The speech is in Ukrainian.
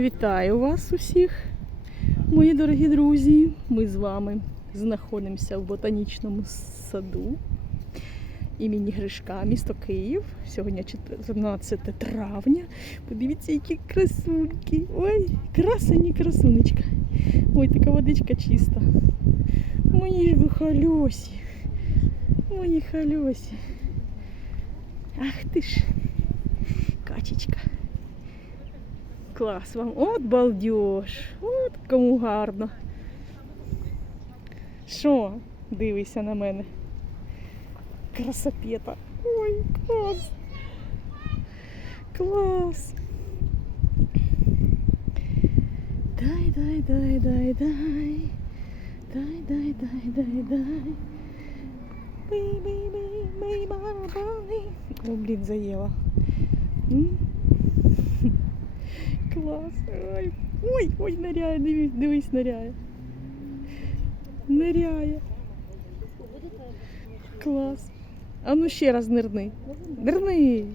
Вітаю вас усіх, мої дорогі друзі. Ми з вами знаходимося в ботанічному саду імені Гришка, місто Київ. Сьогодні 14 травня. Подивіться, які красуньки. Ой, красені красунечка. Ой, така водичка чиста. Мої ж ви хальосі. Мої хальосі. Ах ти ж, качечка. Клас вам. От балдеж. От кому гарно. Що? Дивися на мене. Красопета. Ой, клас. Клас. Дай, дай, дай, дай, дай. Дай, дай, дай, дай, дай. Бий, бий, бий, бий, барабани. О, блін, заїла. М? Клас. Ой, ой, ой, ныряє, дивись, дивись, ныряє. Ныряє. Клас. А ну ще раз нирни. Нирни.